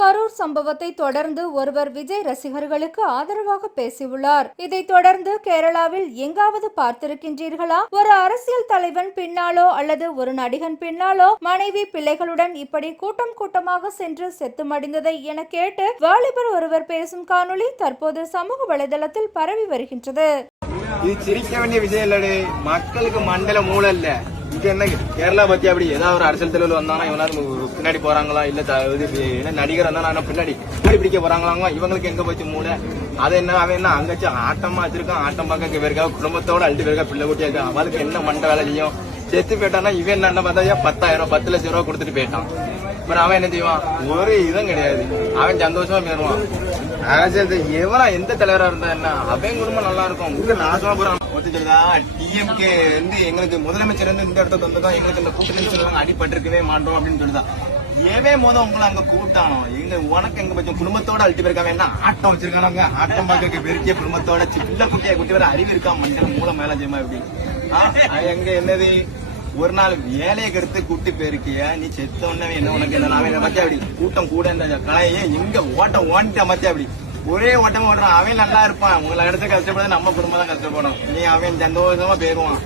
கரூர் சம்பவத்தை தொடர்ந்து ஒருவர் விஜய் ரசிகர்களுக்கு ஆதரவாக பேசியுள்ளார். இதைத் தொடர்ந்து கேரளாவில் எங்காவது பார்த்திருக்கின்றீர்களா? ஒரு அரசியல் தலைவன் பின்னாலோ அல்லது ஒரு நடிகன் பின்னாலோ மனைவி பிள்ளைகளுடன் இப்படி கூட்டம் கூட்டமாக சென்று செத்து மடிந்ததை என கேட்டு வாலிபர் ஒருவர் பேசும் காணொளி தற்போது சமூக வலைதளத்தில் பரவி வருகின்றது. இது சிரிக்க வேண்டிய விஜய் மக்களுக்கு மண்டல மூளை இது இங்க என்ன கேரளா பத்தி அப்படி ஏதாவது ஒரு அரசியல் தலைவர் வந்தானா இவனாவது பின்னாடி போறாங்களா இல்ல இது என்ன நடிகர் வந்தானா பின்னாடி பின்னாடி பிடிக்க போறாங்களாங்க? இவங்களுக்கு எங்க போச்சு மூட அது என்ன அவன் என்ன அங்கச்சு ஆட்டமா வச்சிருக்கான் ஆட்டம் பார்க்க பேருக்கா குடும்பத்தோட அழுட்டு பேருக்கா பிள்ளை குட்டியா இருக்கா அவளுக்கு என்ன மண்ட வேலை செய்யும்? செத்து போயிட்டானா இவன் என்ன பார்த்தா பத்தாயிரம் பத்து லட்சம் ரூபா கொடுத்துட்டு போயிட்டான். அப்புறம் அவன் என்ன செய்வான்? ஒரு இதுவும் கிடையாது. அவன் சந்தோஷமா மேருவான் எவனா எந்த தலைவரா இருந்தா என்ன? அவன் குடும்பம் நல்லா இருக்கும் உங்க நாசமா போறான். டிஎம்கே வந்து எங்களுக்கு முதலமைச்சர் வந்து இந்த இடத்துக்கு வந்ததும் எங்களுக்கு இந்த கூட்டணி சொல்லுவாங்க அடிபட்டு மாட்டோம் அப்படின்னு சொல்லுதான் ஏவே மோத உங்களை அங்க கூட்டானோ எங்க உனக்கு எங்க பட்சம் குடும்பத்தோட அழட்டி போயிருக்காங்க என்ன? ஆட்டம் வச்சிருக்கானுங்க ஆட்டம் பார்க்க பெருக்கிய குடும்பத்தோட சின்ன குட்டியை குட்டி வர அறிவு இருக்கா மண்டல மூலம் மேல ஜெயமா எப்படி எங்க என்னது? ஒரு நாள் வேலையை கெடுத்து கூட்டி போயிருக்கிய? நீ செத்த உடனே என்ன உனக்கு என்ன அவன் மத்திய அப்படி கூட்டம் கூட இருந்த கலையே எங்க ஓட்டம் ஓண்டிட்ட மத்திய அப்படி? ஒரே ஓட்டமா ஓடுறான். அவன் நல்லா இருப்பான். உங்களை எடுத்து கஷ்டப்படுறது நம்ம குடும்பம் தான் கஷ்டப்படும். நீ அவன் சந்தோஷமா போயிருவான்.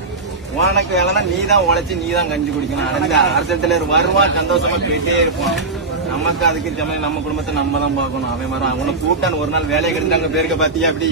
உனக்கு வேலைன்னா நீ தான் உழைச்சி நீ தான் கஞ்சி குடிக்கணும். அந்த அரசியல் தலைவர் வருவான் சந்தோஷமா போயிட்டே இருப்பான். நமக்கு அதுக்கு சமயம் நம்ம குடும்பத்தை நம்ம தான் பார்க்கணும். அவன் வரான் உனக்கு கூட்டான் ஒரு நாள் வேலையை கெடுத்து அங்க பேருக்கு பாத்தியா அப்படி?